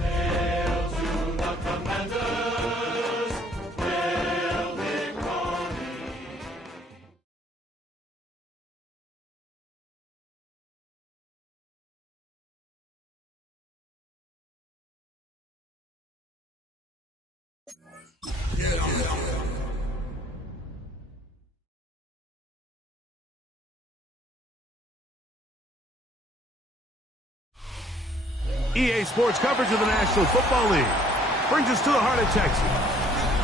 Hail to the Commanders! Hail victory! EA Sports coverage of the National Football League brings us to the heart of Texas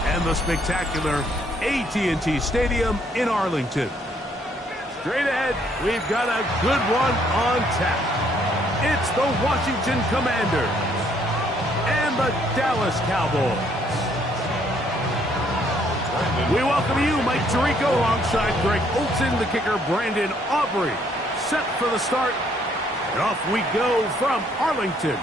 and the spectacular AT&T Stadium in Arlington. Straight ahead, we've got a good one on tap. It's the Washington Commanders and the Dallas Cowboys. We welcome you, Mike Tirico, alongside Greg Olson, the kicker, Brandon Aubrey. Set for the start, and off we go from Arlington.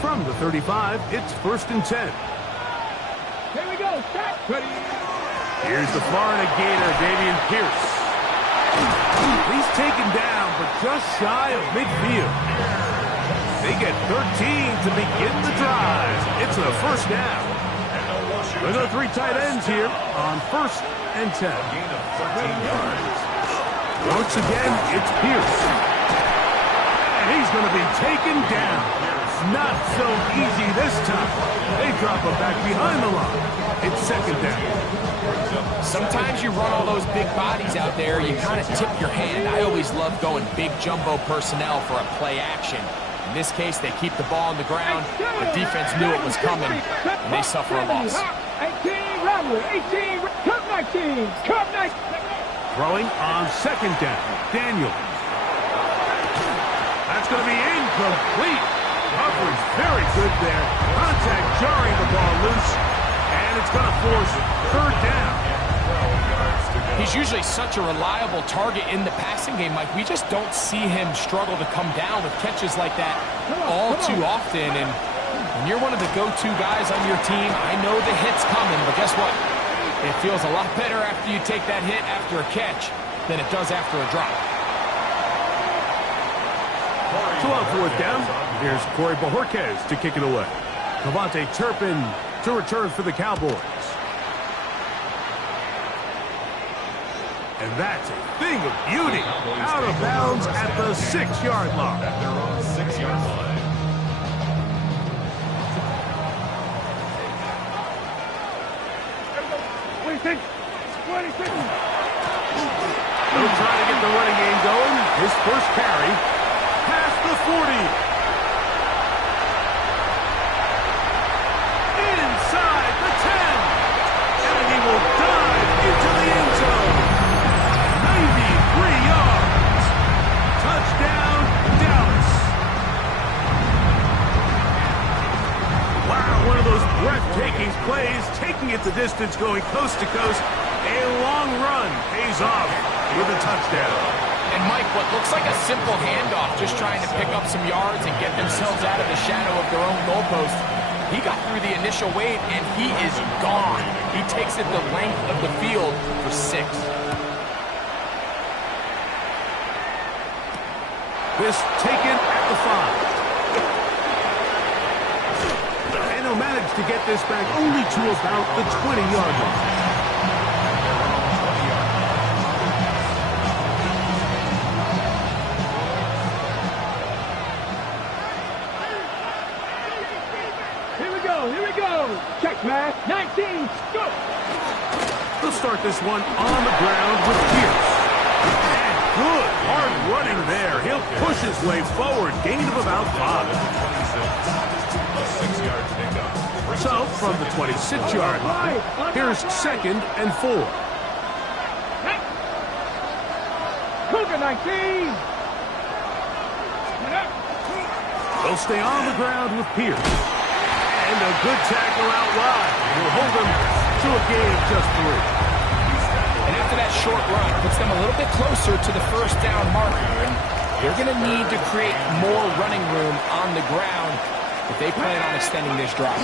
From the 35, it's 1st and 10. Here we go. Start. Ready. Here's the Florida Gator, Dameon Pierce. He's taken down, but just shy of midfield. They get 13 to begin the drive. It's a first down. There are 3 tight ends here on 1st and 10. Once again, it's Pierce. And he's going to be taken down. Not so easy this time. They drop him back behind the line. It's 2nd down. Sometimes you run all those big bodies out there, you kind of tip your hand. I always love going big jumbo personnel for a play action. In this case, they keep the ball on the ground. The defense knew it was coming, and they suffer a loss. 18, Robert. 18, Cup 19. Cup 19. Throwing on 2nd down. Daniel. That's going to be incomplete. Coverage very good there. Contact jarring the ball loose, and it's going to force 3rd down. He's usually such a reliable target in the passing game, Mike. We just don't see him struggle to come down with catches like that all too often. And when you're one of the go-to guys on your team, I know the hit's coming, but guess what? It feels a lot better after you take that hit after a catch than it does after a drop. So on 4th down, here's Corey Bojorquez to kick it away. Cavante Turpin to return for the Cowboys. And that's a thing of beauty. Out of bounds at the 6-yard line. At their own 6-yard line. What do you think? What do you think? They'll try to get the running game going. His first carry, past the 40. Inside the 10. And he will dive into the end zone. 93 yards. Touchdown, Dallas. Wow, one of those breathtaking plays, taking it the distance, going coast to coast. A long run pays off with a touchdown. And Mike, what looks like a simple handoff, just trying to pick up some yards and get themselves out of the shadow of their own goalpost. He got through the initial wave, and he is gone. He takes it the length of the field for 6. This taken at the 5. And he'll manage to get this back only to about the 20-yard line. Here we go. Check, man. 19. Go. They'll start this one on the ground with Pierce. And good hard running there. He'll push his way forward. Gain of about 5. 26. A 6-yard from the 26-yard line. Here's 2nd and 4. Cougar 19. They'll stay on the ground with Pierce. And a good tackle out wide. Will hold them to a gain of just 3. And after that short run, puts them a little bit closer to the first down marker. And they're going to need to create more running room on the ground if they plan on extending this drive.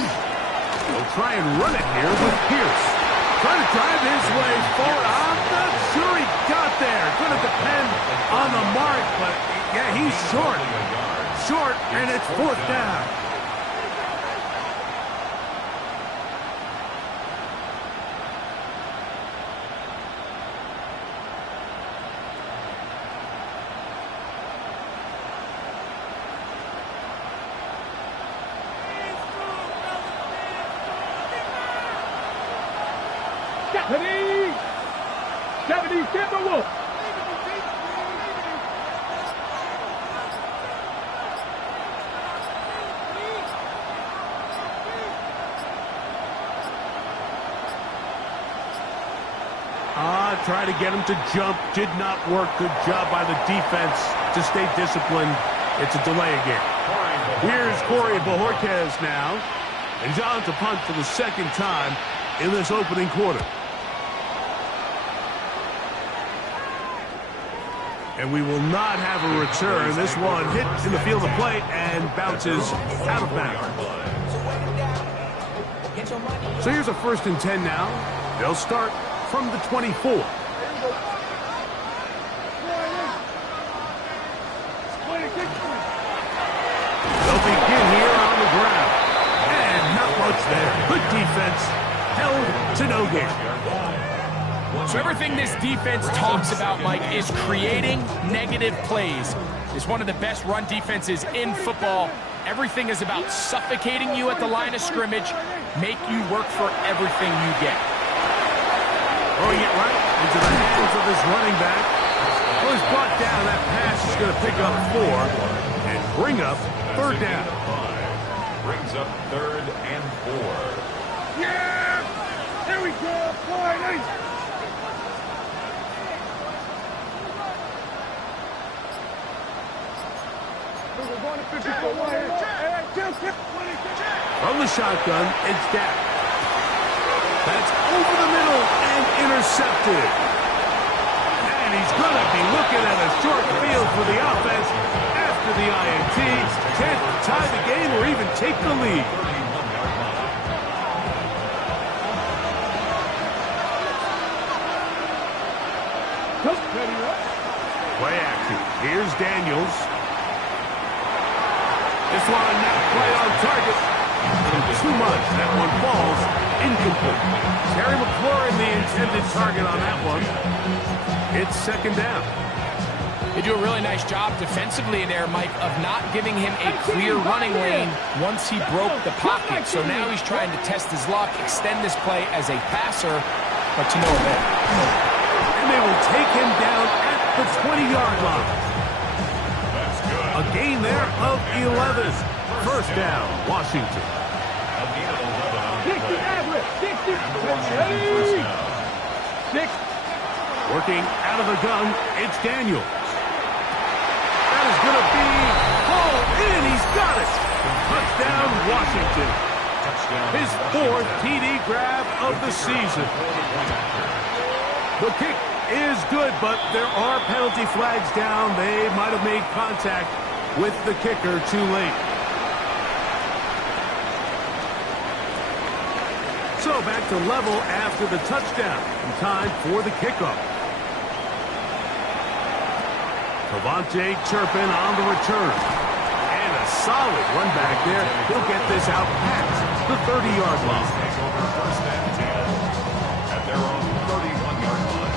They'll try and run it here with Pierce. Trying to drive his way forward. I'm not sure he got there. Going to depend on the mark, but yeah, he's short. Short, and it's 4th down. Timberwolf. Try to get him to jump. Did not work. Good job by the defense to stay disciplined. It's a delay again. Here's Corey Bojorquez now. And he's on to punt for the 2nd time in this opening quarter. And we will not have a return. This one hits in the field of play and bounces out of bounds. So here's a 1st and 10 now. They'll start from the 24. They'll begin here on the ground. And not much there. Good defense. Held to no gain. So everything this defense talks about, Mike, is creating negative plays. It's one of the best run defenses in football. Everything is about suffocating you at the line of scrimmage, make you work for everything you get. Throwing it right into the hands of his running back. Well, he's brought down. That pass is going to pick up 4 and bring up 3rd down. Brings up 3rd and 4. Yeah! There we go. Boy, From the shotgun, it's Dak. That's over the middle and intercepted. And he's going to be looking at a short field for the offense after the INT. Can't tie the game or even take the lead. Play action. Here's Daniels. This one not quite on target. Too much. That one falls incomplete. Terry McLaurin, the intended target on that one. It's 2nd down. They do a really nice job defensively in there, Mike, of not giving him a clear running lane once he broke the pocket. So now he's trying to test his luck, extend this play as a passer, but to no avail. And they will take him down at the 20-yard line. A gain there of 11. 1st down, Washington. Working out of the gun, it's Daniels. That is going to be hauled in. He's got it. Touchdown, Washington. His 4th TD grab of the season. The kick is good, but there are penalty flags down. They might have made contact with the kicker too late. So back to level after the touchdown. And time for the kickoff. Cavante Turpin on the return. And a solid run back there. He'll get this out past the 30-yard line. Takes over 1st and 10 at their own 31-yard line.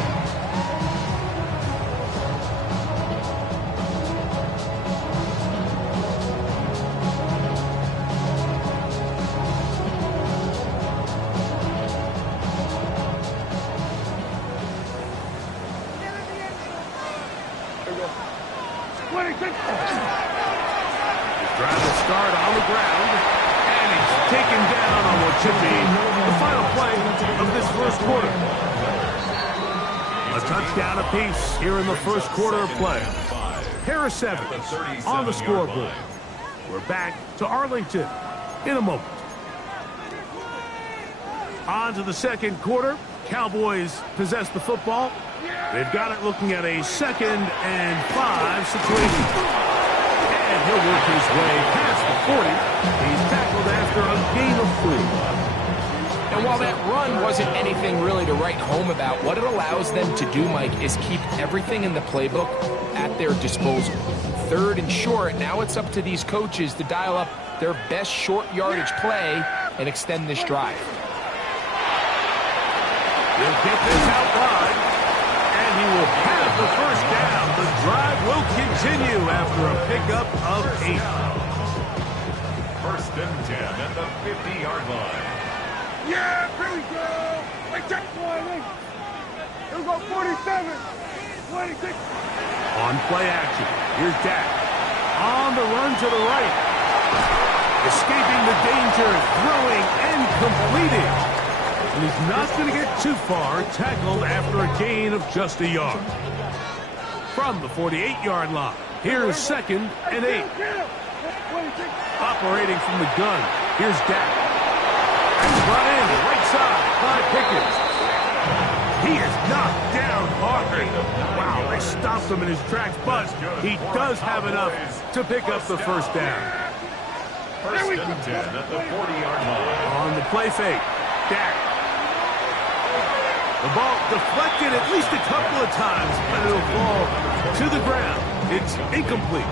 He's trying to start on the ground, and he's taken down on what should be the final play of this first quarter. A touchdown apiece here in the first quarter of play. Harris 7 on the scoreboard. We're back to Arlington in a moment. On to the second quarter. Cowboys possess the football. They've got it looking at a 2nd and 5 situation. And he'll work his way past the 40. He's tackled after a gain of 3. And while that run wasn't anything really to write home about, what it allows them to do, Mike, is keep everything in the playbook at their disposal. 3rd and short, now it's up to these coaches to dial up their best short yardage play and extend this drive. He'll get this out wide, and he will have the first down. The drive will continue after a pickup of 8. 1st and 10 at the 50-yard line. Yeah, here we go. Wait, check one. Here we go, 47, 26. On play action, here's Dak. On the run to the right. Escaping the danger, throwing and completing. And he's not going to get too far, tackled after a gain of just a yard. From the 48-yard line, here's 2nd and 8. Operating from the gun, here's Dak. And brought in right side by Pickens. He is knocked down hard. Wow, they stopped him in his tracks, but he does have enough to pick up the first down. 1st and 10 at the 40-yard line. On the play fake, Dak. The ball deflected at least a couple of times, but it'll fall to the ground. It's incomplete.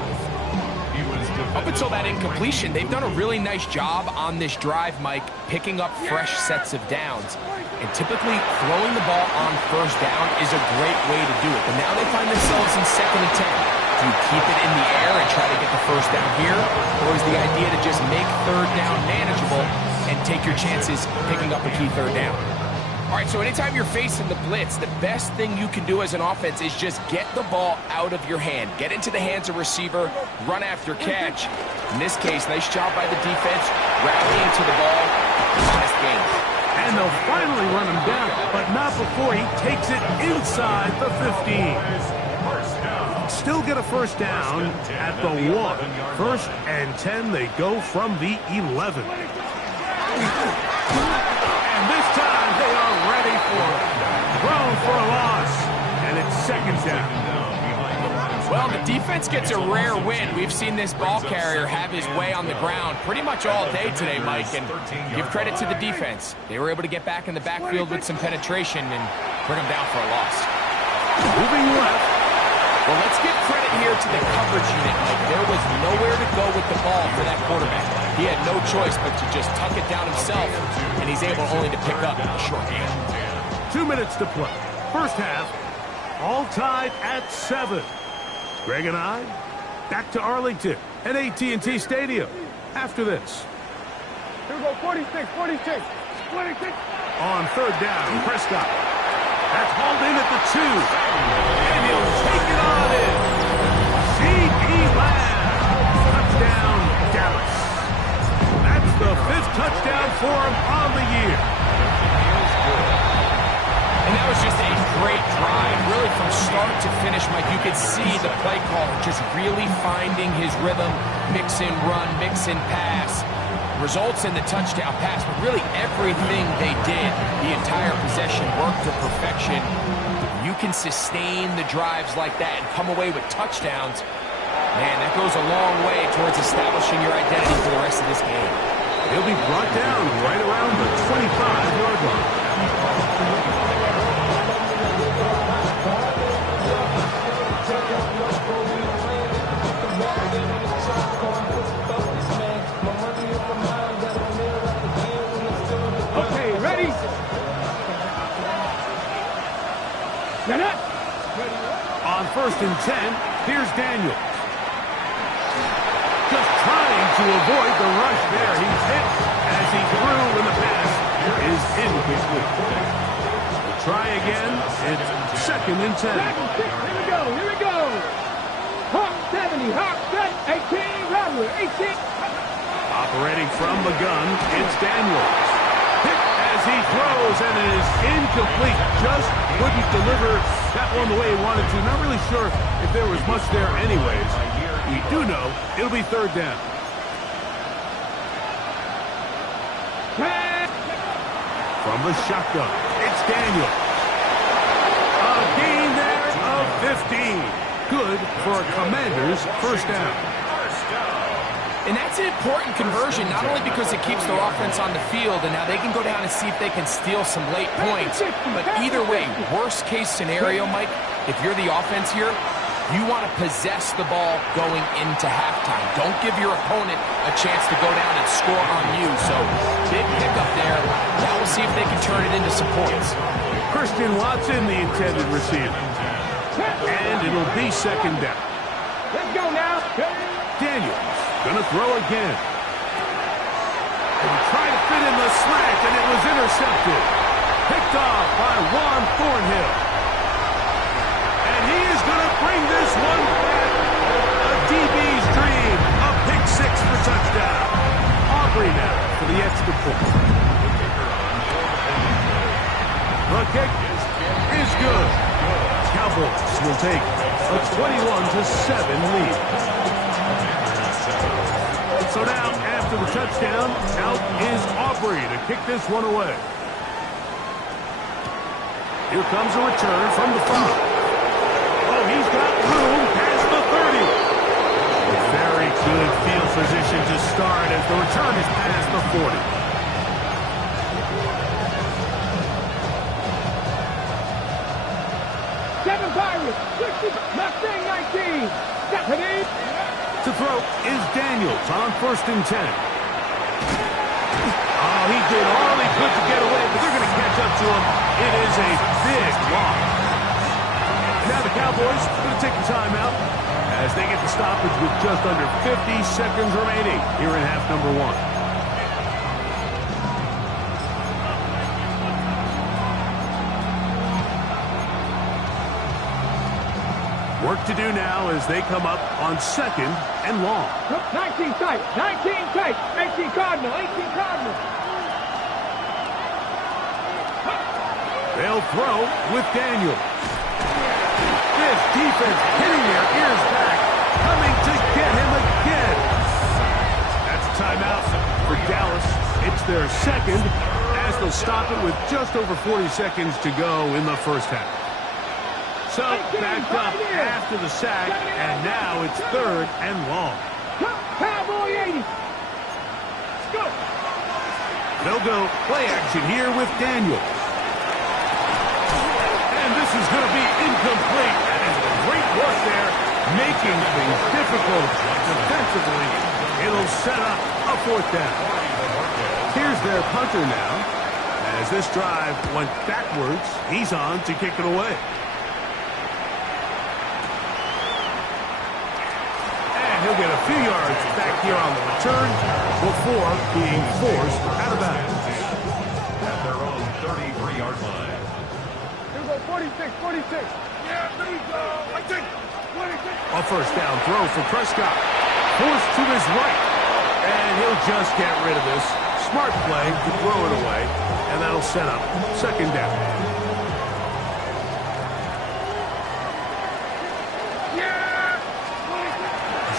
Up until that incompletion, they've done a really nice job on this drive, Mike, picking up fresh sets of downs. And typically, throwing the ball on first down is a great way to do it. But now they find themselves in 2nd and 10. Do you keep it in the air and try to get the first down here? Or is the idea to just make 3rd down manageable and take your chances picking up a key 3rd down? All right, so anytime you're facing the blitz, the best thing you can do as an offense is just get the ball out of your hand. Get into the hands of receiver, run after catch. In this case, nice job by the defense, rallying to the ball. Honest game. And they'll finally run him down, but not before he takes it inside the 15. Still get a first down at the 1. 1st and 10, they go from the 11. And this time they are ready for it. Thrown for a loss, and it's 2nd down. Well, the defense gets a rare win. We've seen this ball carrier have his way on the ground pretty much all day today, Mike, and give credit to the defense. They were able to get back in the backfield with some penetration and bring them down for a loss. Moving left. Well, let's give credit here to the coverage unit, Mike. There was nowhere to go with the ball for that quarterback. He had no choice but to just tuck it down himself, and he's able only to pick up a short gain. 2 minutes to play. First half, all tied at 7. Greg and I, back to Arlington at AT&T Stadium after this. Here we go, 46, 26, 26. On 3rd down, Prescott. That's hauled in at the 2. And he'll take it on in. C.D. Lamb. Touchdown, Dallas. That's the 5th touchdown for him on the year. And that was just a great drive, really from start to finish, Mike. You could see the play caller just really finding his rhythm, mix and run, mix and pass. Results in the touchdown pass, but really everything they did, the entire possession worked to perfection. You can sustain the drives like that and come away with touchdowns. Man, that goes a long way towards establishing your identity for the rest of this game. He'll be brought down right around the 25-yard line. Okay, ready? Set up. On 1st and 10, here's Daniel. Just trying to avoid the rush there. He's hit as he threw when the pass is incomplete. We'll try again. It's 2nd and 10. Here we go, here we go. Hawk 70, Hawk 18, Rattler, 18. Operating from the gun, it's Daniels. as he throws, and it is incomplete. Just couldn't deliver that one the way he wanted to. Not really sure if there was much there anyways. We do know it'll be third down. From the shotgun, it's Daniel. A gain there of 15. Good for a Commanders first down. And that's an important conversion, not only because it keeps their offense on the field, and now they can go down and see if they can steal some late points. But either way, worst case scenario, Mike, if you're the offense here, you want to possess the ball going into halftime. Don't give your opponent a chance to go down and score on you. So big pickup there. Now we'll see if they can turn it into some points. Christian Watson, the intended receiver. And it'll be second down. Let's go now. Daniels gonna throw again. And try to fit in the slant, and it was intercepted. Picked off by Juan Thornhill. And he is gonna bring this one back. A DB's dream. A pick six for touchdown. Aubrey now for the extra point. The kick is good. Cowboys will take a 21-7 lead. So now, after the touchdown, out is Aubrey to kick this one away. Here comes a return from the 5. Oh, he's got room past the 30. Very good field position to start as the return is past the 40. Mustang 19. Stephanie. To throw is Daniels on 1st and 10. Oh, he did all he could to get away, but they're going to catch up to him. It is a big loss. Now the Cowboys are going to take the timeout as they get the stoppage with just under 50 seconds remaining here in half number 1. Work to do now as they come up on 2nd and long. 19 tight, 19 tight, 18 Cardinal, 18 Cardinal. They'll throw with Daniel. This defense hitting their ears back, coming to get him again. That's a timeout for Dallas. It's their second as they'll stop it with just over 40 seconds to go in the first half. So, backed up after the sack, and now it's 3rd and long. Cowboy 80. Go. They'll go play action here with Daniel. And this is going to be incomplete. That is great work there, making things difficult defensively. It'll set up a 4th down. Here's their punter now. As this drive went backwards, he's on to kick it away. He'll get a few yards back here on the return before being forced out of bounds. At their own 33-yard line. Here we go, 46, 46. Yeah, there we go. I think 46. A first down throw for Prescott. Forced to his right. And he'll just get rid of this. Smart play to throw it away. And that'll set up 2nd down.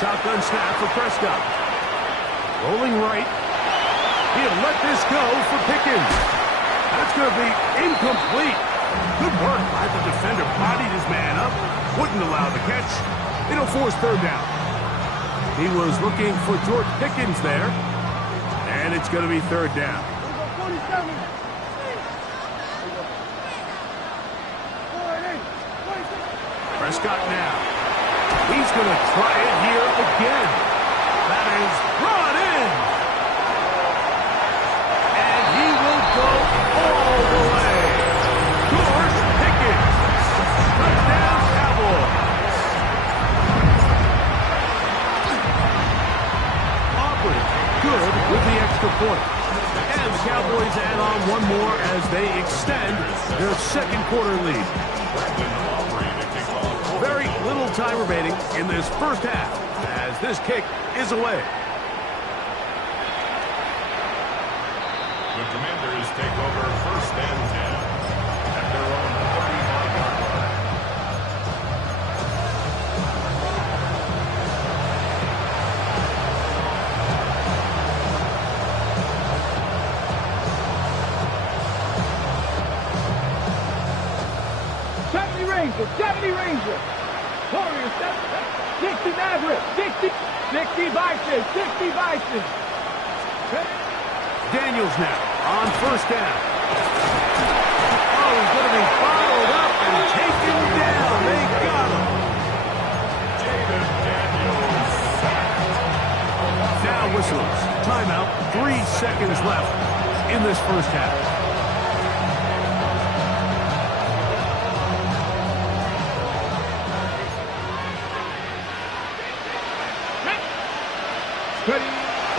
Shotgun snap for Prescott. Rolling right. He'll let this go for Pickens. That's going to be incomplete. Good work by the defender. Bodied his man up. Wouldn't allow the catch. It'll force 3rd down. He was looking for George Pickens there. And it's going to be 3rd down. 47. Prescott now. He's going to try it here again. That is brought in. And he will go all the way. George Pickens. Touchdown, Cowboys. Aubrey, good with the extra point. And the Cowboys add on one more as they extend their 2nd quarter lead. Very little time remaining in this first half as this kick is away. The Commanders take over 1st and 10 at their own 35-yard line. Rangers, 70 Rangers. Warriors, 60 Mavericks, 60 Vikings, 60 Vikings. Daniels now on 1st down. Oh, he's going to be followed up and taken down. They got him. David Daniels sacked. Now whistles. Timeout. 3 seconds left in this 1st half.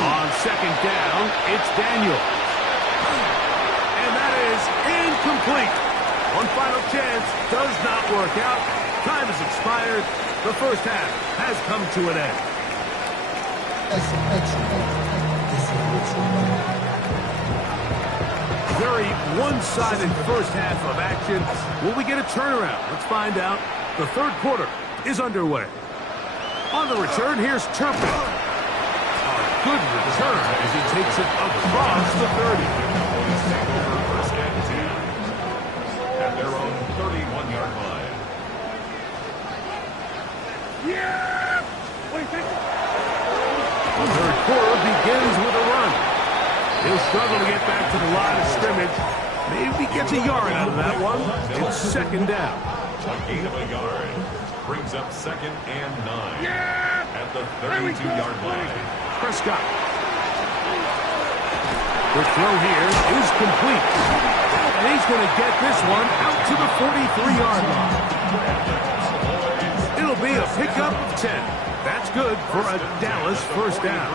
On 2nd down, it's Daniels. And that is incomplete. One final chance does not work out. Time has expired. The 1st half has come to an end. Very one-sided 1st half of action. Will we get a turnaround? Let's find out. The 3rd quarter is underway. On the return, here's Turpin. Good return as he takes it across the 30. Cowboys take over 1st and 10 at their own 31-yard line. Yeah! The 3rd quarter begins with a run. He'll struggle to get back to the line of scrimmage. Maybe gets a yard out of that one. It's 2nd down. A gain of a yard brings up 2nd and 9 at the 32-yard line. Prescott. The throw here is complete. And he's going to get this one out to the 43-yard line. It'll be a pickup of 10. That's good for a Dallas 1st down.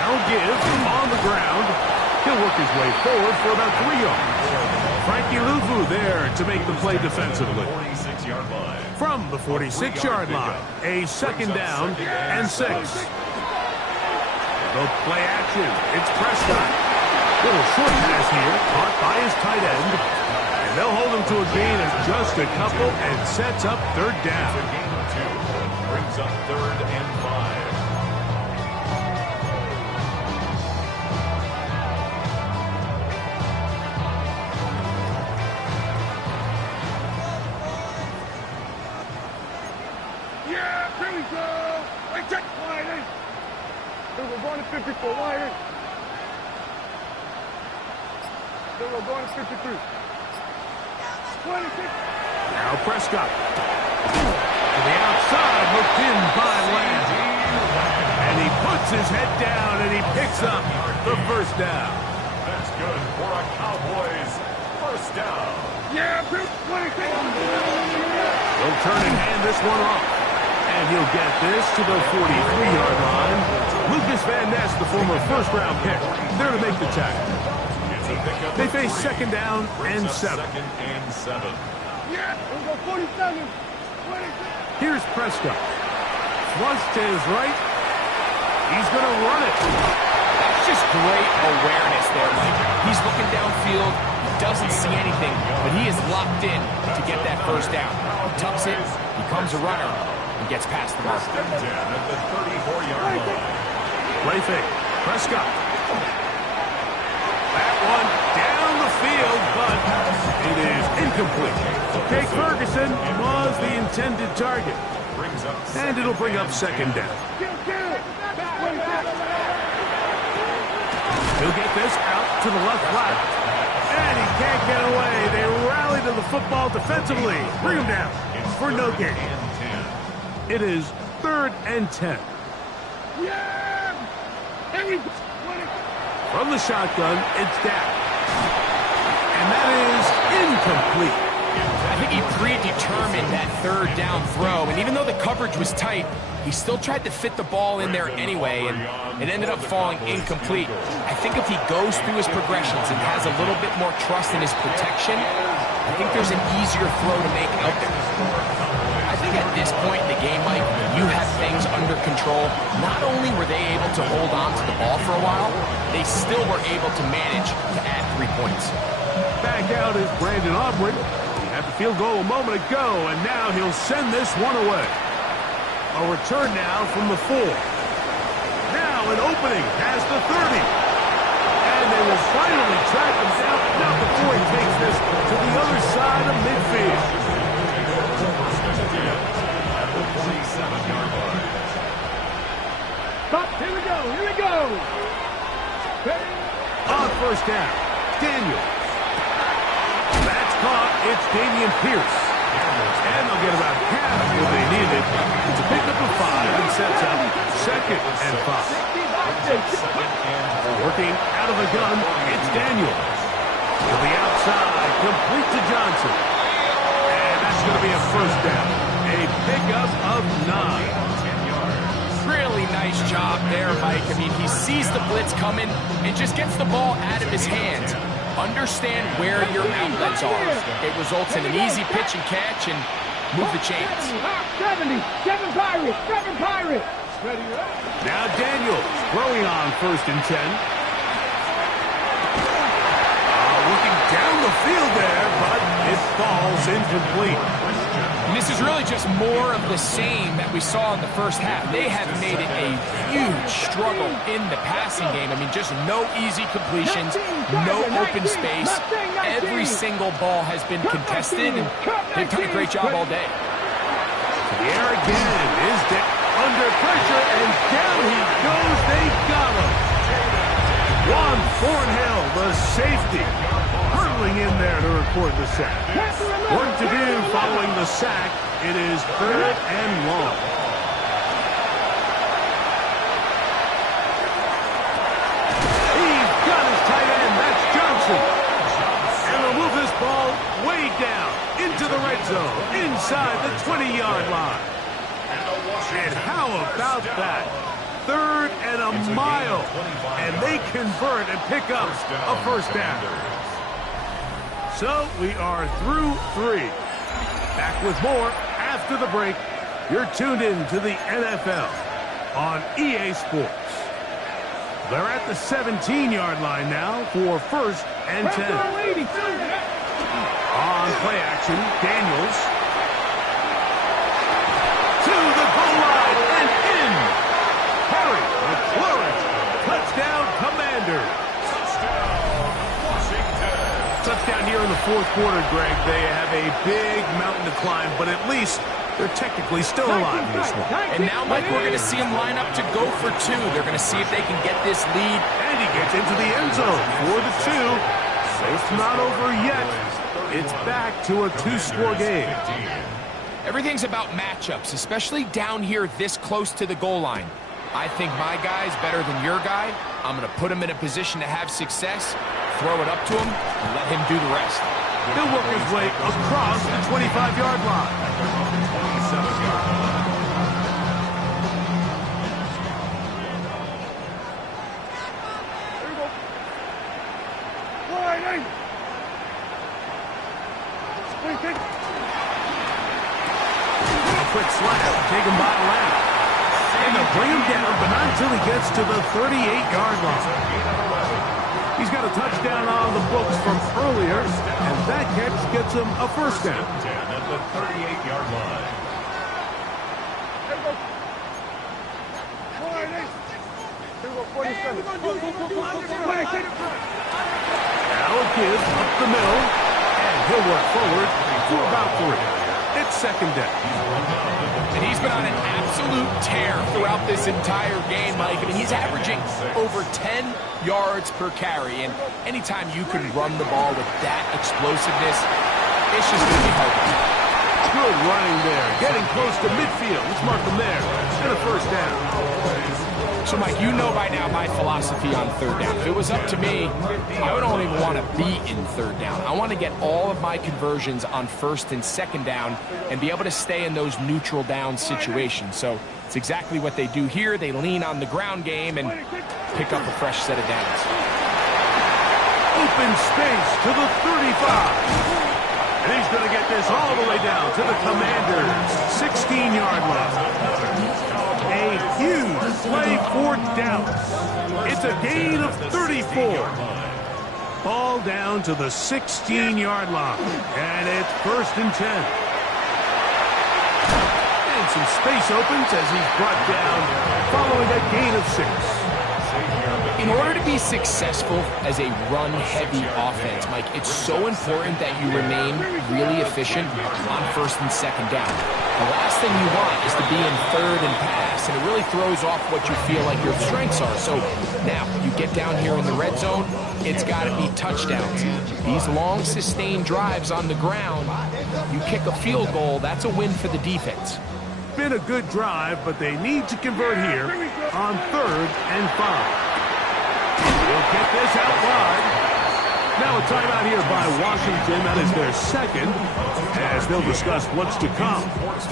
Now give on the ground. He'll work his way forward for about 3 yards. Frankie Luvu there to make the play defensively. 46-yard line. From the 46-yard line, a 2nd down and 6. The play action. It's Prescott. Little short pass here, caught by his tight end. And they'll hold him to a gain of just a couple and sets up 3rd down. A gain of 2 brings up 3rd and 5. Here we go. Wait, check. Widen. We're going to 54. Widen. We're going to 53. 26. Now Prescott. To the outside, looked in by Lamb. And he puts his head down and he picks up the 1st down. That's good for a Cowboys 1st down. Yeah, 26. He'll turn and hand this one off. And he'll get this to the 43-yard line. Lucas Van Ness, the former 1st-round pick, there to make the tackle. They face 2nd down and 7. 2nd and 7. Yeah, we'll go 47. 26. Here's Prescott. Flush to his right. He's going to run it. That's just great awareness there, Mike. He's looking downfield, doesn't see anything, but he is locked in to get that 1st down. Tucks it, becomes a runner, and gets past the mark. 1st and 10 at the 34-yard line. Play fake. Prescott. That one down the field, but it is incomplete. Jake Ferguson was the intended target. Brings up And it'll bring up 2nd down. He'll get this out to the left flat. And he can't get away. They rally to the football defensively. Bring him down for no gain. It is 3rd and 10. From the shotgun, it's down. And that is incomplete. I think he predetermined that 3rd down throw, and even though the coverage was tight, he still tried to fit the ball in there anyway, and it ended up falling incomplete. I think if he goes through his progressions and has a little bit more trust in his protection, I think there's an easier throw to make out there. I think think at this point in the game, Mike, you have things under control. Not only were they able to hold on to the ball for a while, they still were able to manage to add 3 points. Back out is Brandon Aubrey. He had the field goal a moment ago, and now he'll send this one away. A return now from the 4. Now an opening past the 30. And they will finally track him down, not before he takes this to the other side of midfield. At the 47-yard line. Stop. Here we go. Here we go. On first down, Daniels. That's caught. It's Dameon Pierce. And they'll get about half what they needed. It's a pickup of 5 and sets up 2nd and 5. Working out of the gun, it's Daniels. To the outside, complete to Johnson. And that's going to be a first down. A pickup of 9. Really nice job there, Mike. I mean, he sees the blitz coming and just gets the ball out of his hands. Understand where your outlets are. It results in an easy pitch and catch and move the chains. 70, 7 Pirates, 7 Pirates. Now Daniels throwing on first and 10. Looking down the field there, but it falls incomplete. And this is really just more of the same that we saw in the first half. They have made it a huge struggle in the passing game. I mean, just no easy completions, no open space. Every single ball has been contested, and they've done a great job all day. To the air again is under pressure, and down he goes. They got him. Juan Thornhill, the safety, hurtling in there to record the sack. Work to do following the sack. It is 3rd and long. He's got his tight end. That's Johnson. And they'll move this ball way down into the red zone, inside the 20-yard line. And how about that? 3rd and a mile. And they convert and pick up a first down. So we are through 3. Back with more after the break. You're tuned in to the NFL on EA Sports. They're at the 17-yard line now for 1st and 10. On play action, Daniels. To the goal line and in. Harry McClurry. Touchdown, Commanders. Touchdown here in the 4th quarter, Greg. They have a big mountain to climb, but at least they're technically still alive in this one. And now, Mike, we're going to see them line up to go for 2. They're going to see if they can get this lead. And he gets into the end zone for the 2. So it's not over yet. It's back to a 2-score game. Everything's about matchups, especially down here this close to the goal line. I think my guy's better than your guy. I'm going to put him in a position to have success, throw it up to him, and let him do the rest. He'll work his way across the 25-yard line. 27-yard line. There you go. Line, hey. A quick slap, taken by Lamb. And they'll bring him down, but not until he gets to the 38-yard line. He's got a touchdown on the books from earlier, and that catch gets him a first down. At the 38-yard line. There you go. Line, hey. Here we go, 47. Now a give up the middle, and he'll work forward for about 3. It's 2nd down. And he's been on an absolute tear throughout this entire game, Mike. I mean, he's averaging over 10 yards per carry. And anytime you can run the ball with that explosiveness, it's just going to be hard. Good running there. Getting close to midfield. Let's mark them there. And a first down. So, Mike, you know by now my philosophy on 3rd down. If it was up to me, I don't even want to be in 3rd down. I want to get all of my conversions on 1st and 2nd down and be able to stay in those neutral down situations. So it's exactly what they do here. They lean on the ground game and pick up a fresh set of downs. Open space to the 35. And he's going to get this all the way down to the Commanders' 16-yard line. A huge play for Dallas. It's a gain of 34. Ball down to the 16-yard line. And it's 1st and 10. And some space opens as he's brought down following a gain of 6. In order to be successful as a run-heavy offense, Mike, it's so important that you remain really efficient on 1st and 2nd down. The last thing you want is to be in 3rd and pass, and it really throws off what you feel like your strengths are. So now you get down here in the red zone, it's got to be touchdowns. These long, sustained drives on the ground, you kick a field goal, that's a win for the defense. Been a good drive, but they need to convert here on 3rd and 5. We'll get this out wide. Now a timeout here by Washington. That is their 2nd, as they'll discuss what's to come.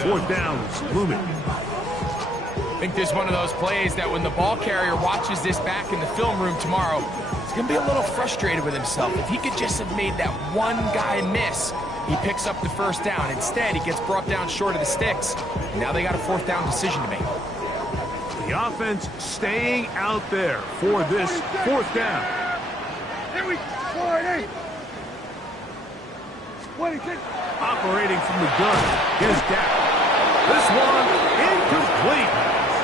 4th downs looming. I think this is one of those plays that when the ball carrier watches this back in the film room tomorrow, he's going to be a little frustrated with himself. If he could just have made that one guy miss, he picks up the 1st down. Instead, he gets brought down short of the sticks. Now they got a 4th down decision to make. The offense staying out there for this 4th down. Here we go. 26. Operating from the gun is down. This one incomplete.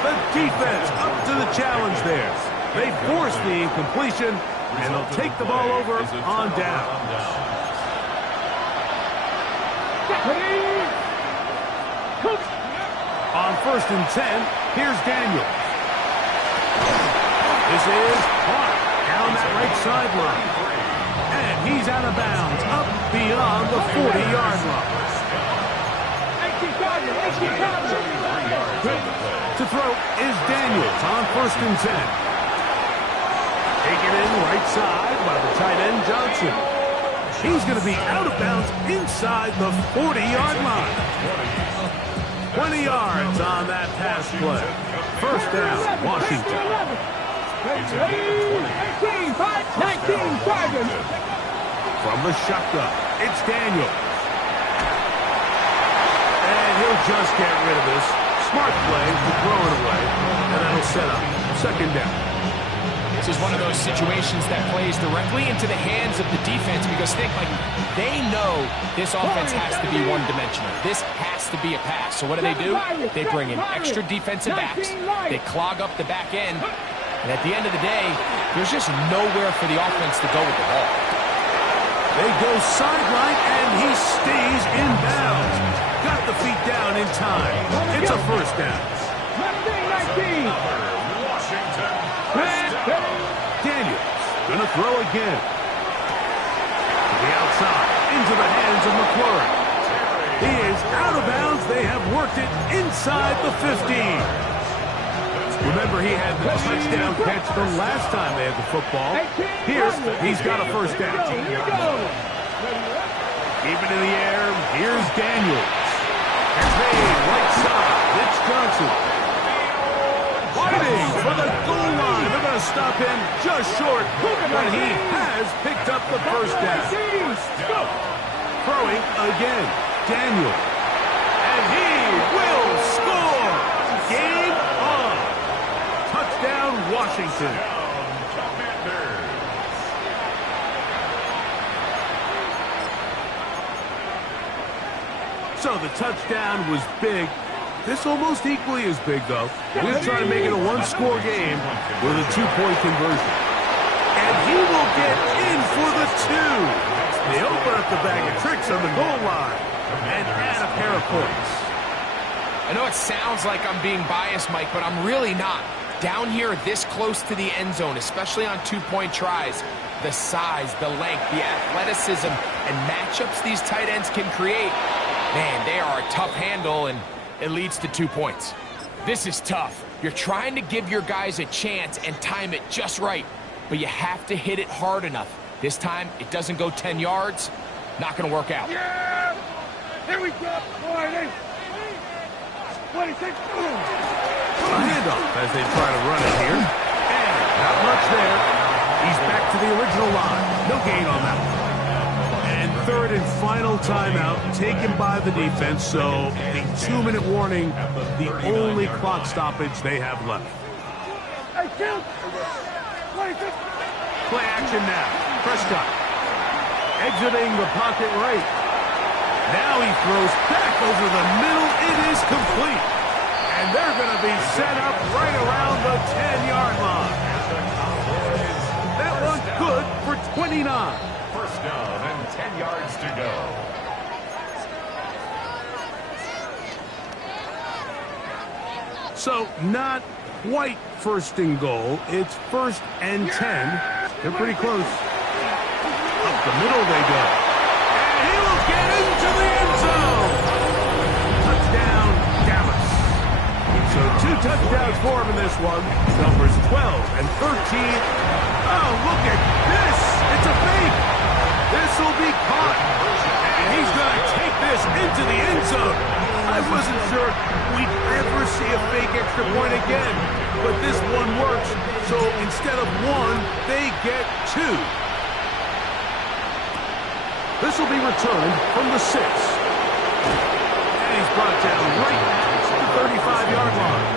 The defense up to the challenge there. They force the incompletion, and they'll take the ball over on down. On 1st and 10, here's Daniels. This is caught down that right sideline. And he's out of bounds, up beyond the 40-yard line. To throw is Daniels on 1st and 10. Taken in right side by the tight end Johnson. He's going to be out of bounds inside the 40-yard line. 20 yards on that pass play. 1st down, Washington. 19, 5. From the shotgun, it's Daniel. And he'll just get rid of this. Smart play to throw it away. And that'll set up 2nd down. This is one of those situations that plays directly into the hands of the defense because think like they know this offense has to be one-dimensional. This has to be a pass. So what do? They bring in extra defensive backs. They clog up the back end. And at the end of the day, there's just nowhere for the offense to go with the ball. They go sideline, and he stays in bounds. Got the feet down in time. It's a 1st down. 19. Daniels gonna throw again. To the outside, into the hands of McClure. He is out of bounds. They have worked it inside the 15. Remember, he had the touchdown catch the last time they had the football. Here, he's got a 1st down. Keeping in the air, here's Daniels. It's made right side. It's Johnson. Fighting for the goal line. They're going to stop him just short, but he has picked up the 1st down. Throwing again, Daniel. And he will score. Game on. Touchdown, Washington. So the touchdown was big. This almost equally as big, though. We'll try to make it a one-score game with a 2-point conversion. And he will get in for the 2. They open up the bag of tricks on the goal line and add a pair of points. I know it sounds like I'm being biased, Mike, but I'm really not. Down here this close to the end zone, especially on 2-point tries, the size, the length, the athleticism, and matchups these tight ends can create, man, they are a tough handle, and it leads to 2 points. This is tough. You're trying to give your guys a chance and time it just right, but you have to hit it hard enough. This time, it doesn't go 10 yards. Not going to work out. Yeah! Here we go! 26. A handoff as they try to run it here. And not much there. He's back to the original line. No gain on that one. And 3rd and final timeout taken by the defense, so the 2-minute warning, the only clock stoppage they have left. Play action now. Prescott exiting the pocket right. Now he throws back over the middle. It is complete. And they're going to be set up right around the 10-yard line. That one's good for 29. First down and 10 yards to go. So not quite first and goal. It's first and 10. They're pretty close. Up the middle they go. And he will get into the end zone. Touchdown, Dallas. So 2 touchdowns for him in this one. Numbers 12 and 13. Oh, look at this. It's a fake. This will be caught. And he's going to take this into the end zone. I wasn't sure we'd ever see a fake extra point again. But this one works. So instead of 1, they get 2. This will be returned from the 6. And he's brought down right at the 35-yard line.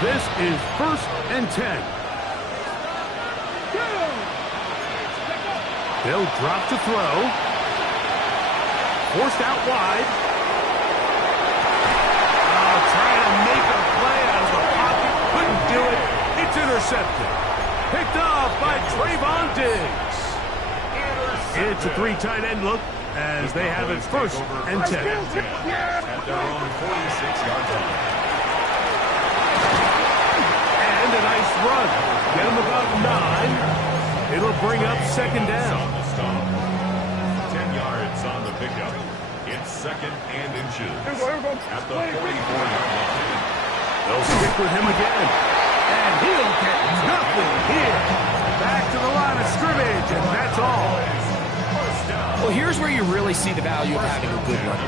This is first and 10. They'll drop to throw. Forced out wide. Oh, trying to make a play out of the pocket. Couldn't do it. It's intercepted. Picked off by Trayvon Diggs. It's a 3 tight end look as they have it first and 10. At their own 46-yard line. And a nice run. Get him about 9. It'll bring up second down. 10 yards on the pickup. It's second and inches. At the 44-yard line. They'll stick with him again. And he'll get nothing here. Back to the line of scrimmage, and that's all. Well, here's where you really see the value of having a good run.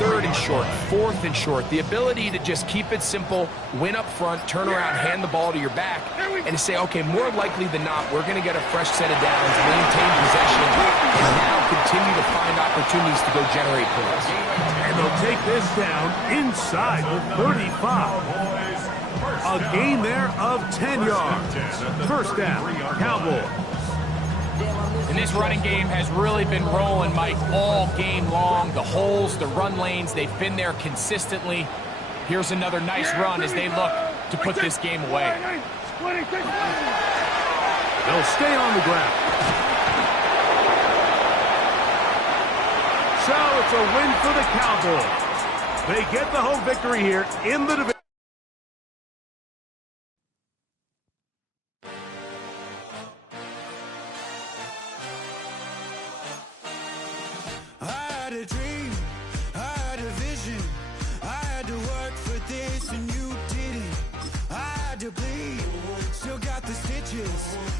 3rd and short, 4th and short. The ability to just keep it simple, win up front, turn around, hand the ball to your back, and to say, okay, more likely than not, we're going to get a fresh set of downs, maintain possession, and now continue to find opportunities to go generate points. And they'll take this down inside the 35. A gain there of 10 yards. First down, Cowboys. And this running game has really been rolling, Mike, all game long. The holes, the run lanes, they've been there consistently. Here's another nice run as they look to put this game away. They'll stay on the ground. So it's a win for the Cowboys. They get the home victory here in the division.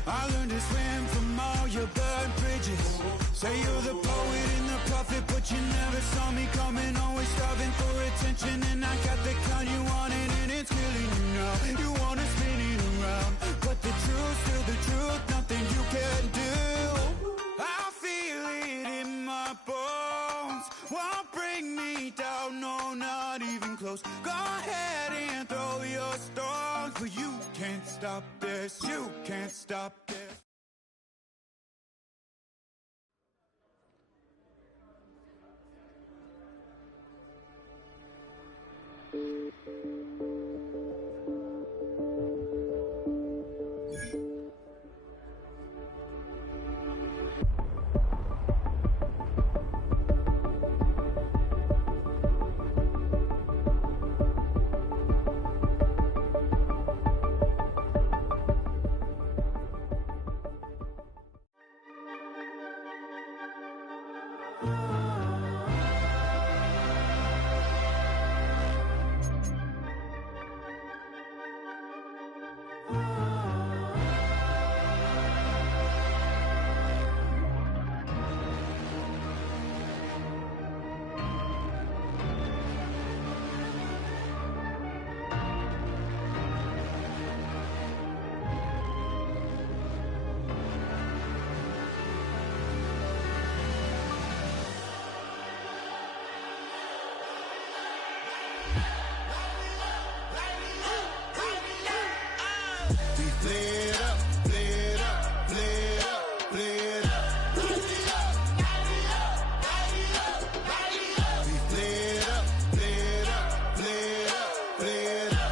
I learned to swim from all your burnt bridges. Say you're the poet and the prophet, but you never saw me coming. Always starving for attention, and I got the kind you wanted, and it's killing you now. You wanna spin it around, but the truth's still the truth. Nothing you can do. I feel it in my bones. Won't bring me down, no, not even close. Go ahead and throw your stones, but you can't stop this. You can't stop this. play it up, play it up, play it up, play it up. We play it up, play it up, play it up, play it up.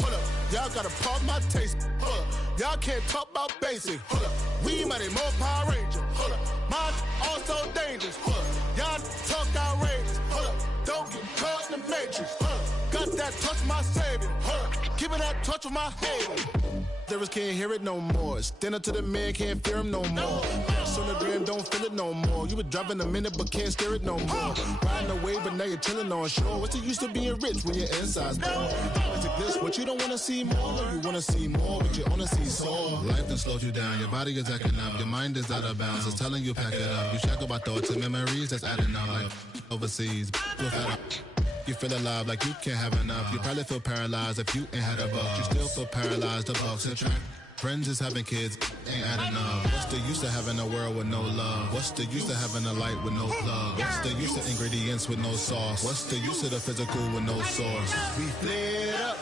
Hold up, y'all gotta pump my taste. Hold up, y'all can't talk about basic. Hold up, we mighty more Power Ranger. Hold up, mine also dangerous. Hold up, y'all talk outrageous. Hold up, don't get caught in the matrix. Hold up, got that touch my savior. Hold up, keeping that touch with my haters. Lyrics can't hear it no more. Stand up to the man, can't fear him no more. On the gram, don't feel it no more. You were driving a minute, but can't steer it no more. Riding away, but now you're chilling on shore. What's the use of being rich when your inside's poor? It's like this, what you don't wanna see more. You wanna see more, but you wanna see sore. Life done slowed you down, your body is acting up, your mind is out of bounds. It's telling you pack it up. You shackle by thoughts and memories that's adding up. Like overseas, you feel alive like you can't have enough. You probably feel paralyzed if you ain't had a buck. You still feel paralyzed, the bucks attract. Friends is having kids, ain't adding up. What's the use of having a world with no love? What's the use of having a light with no plug? What's the use of ingredients with no sauce? What's the use of the physical with no source? We play it up.